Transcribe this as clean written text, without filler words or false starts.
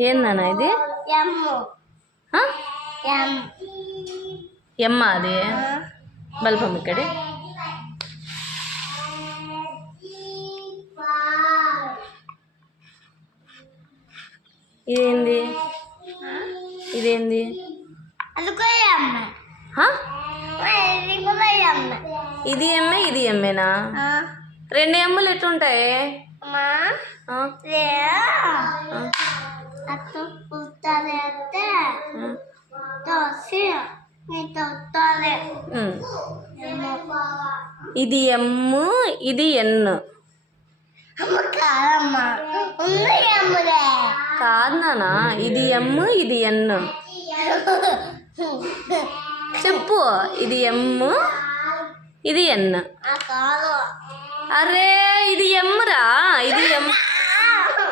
ఏందన్నా ఇది ఎమ్మ అది బల్పం ఇక్కడే ఇదేంది ఇదేంది ఇది ఎమ్మె ఇది ఎమ్మేనా రెండు ఎమ్మలు ఎట్లుంటాయి ఇది ఎమ్ము ఇది ఎన్ను కాదు నానా ఇది ఎమ్ము ఇది ఎన్ను చెప్పు ఇది ఎమ్ము ఇది ఎన్ను అరే ఇది ఎమ్మురా ఇది ఎమ్